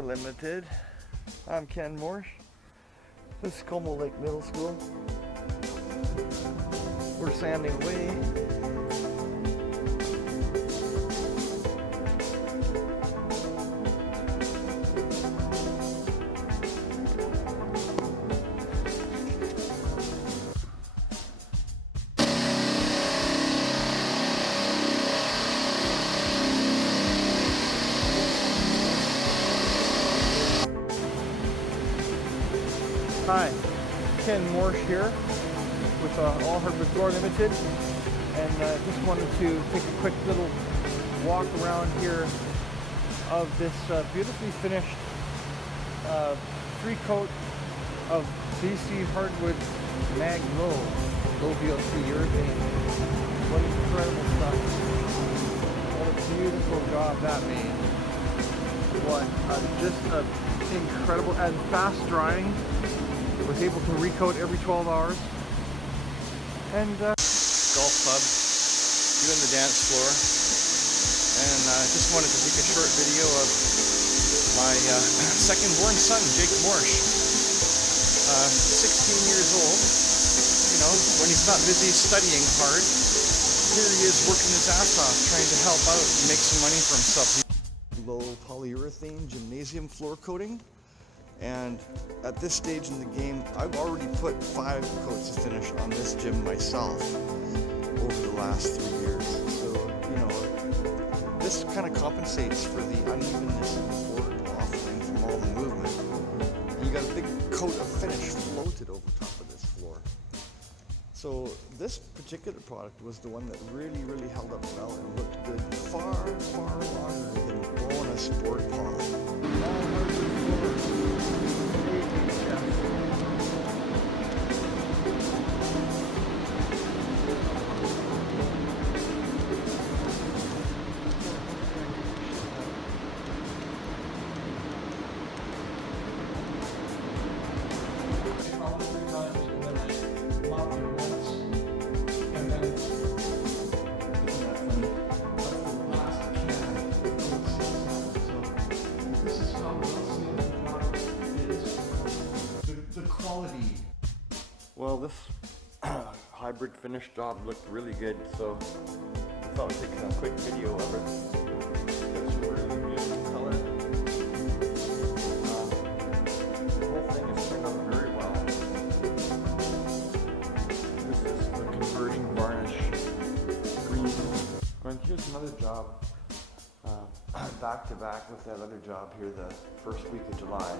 Limited. I'm Ken Morse. This is Como Lake Middle School. We're sanding away. Hi, Ken Morse here with All Hardwood Floor Limited, and just wanted to take a quick little walk around here of this beautifully finished 3-coat of BC hardwood mag low VLC urethane. What incredible stuff! What a beautiful job that made. What just incredible and fast drying. Was able to recoat every 12 hours. And golf club, doing the dance floor. And I just wanted to take a short video of my second born son, Jake Morse. 16 years old. You know, when he's not busy studying hard, here he is working his ass off, trying to help out and make some money for himself. Low polyurethane gymnasium floor coating. And at this stage in the game, I've already put 5 coats of finish on this gym myself over the last 3 years. So, you know, this kind of compensates for the unevenness of the board offering from all the movement. You got a big coat of finish floated over top of this floor. So this particular product was the one that really held up well and looked good far longer than blowing a sport poly. Well, this hybrid finish job looked really good, so I thought I'd take a quick video of it. Got some really beautiful color. The whole thing has turned out very well. This is the conversion varnish green. And here's another job, back to back with that other job here the first week of July.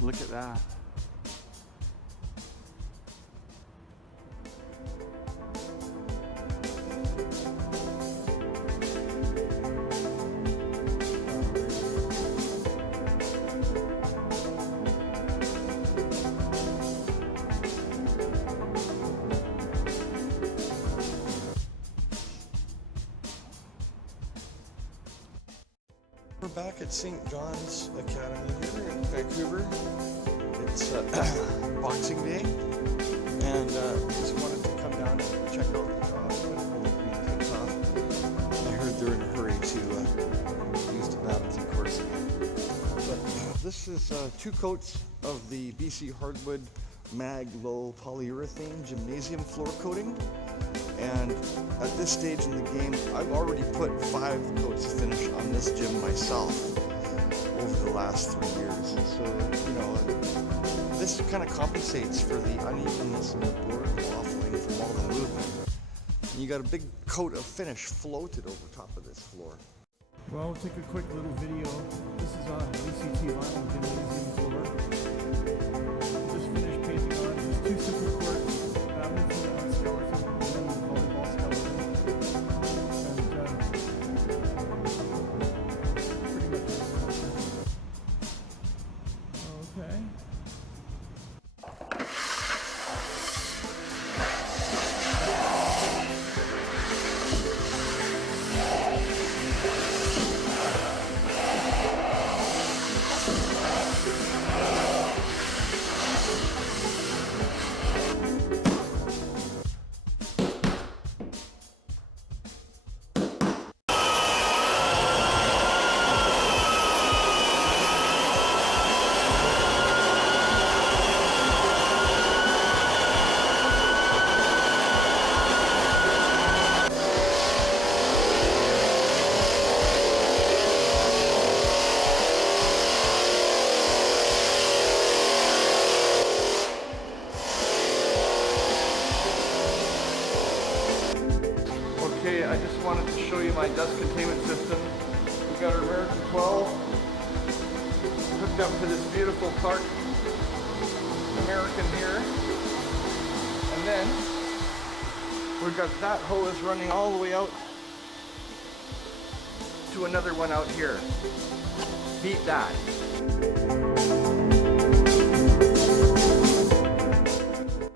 Look at that. We're back at St. John's Academy here in Vancouver. It's Boxing Day, and just wanted to come down and check out the job. I heard they're in a hurry to use the batons and quirks again. But this is 2 coats of the BC hardwood mag low polyurethane gymnasium floor coating. And at this stage in the game, I've already put 5 coats of finish on this gym myself over the last 3 years. So, you know, this kind of compensates for the unevenness in the board waffling from all the movement. And you got a big coat of finish floated over top of this floor. Well, we'll take a quick little video. This is on VCT vinyl gymnasium floor. Just finished painting on just 2 simple quirks. Badminton skeleton and then the volleyball skeleton. And pretty much okay. Okay, I just wanted to show you my dust containment system. We've got our American 12 hooked up to this beautiful Clark American here. And then we've got that hose running all the way out to another one out here. Beat that.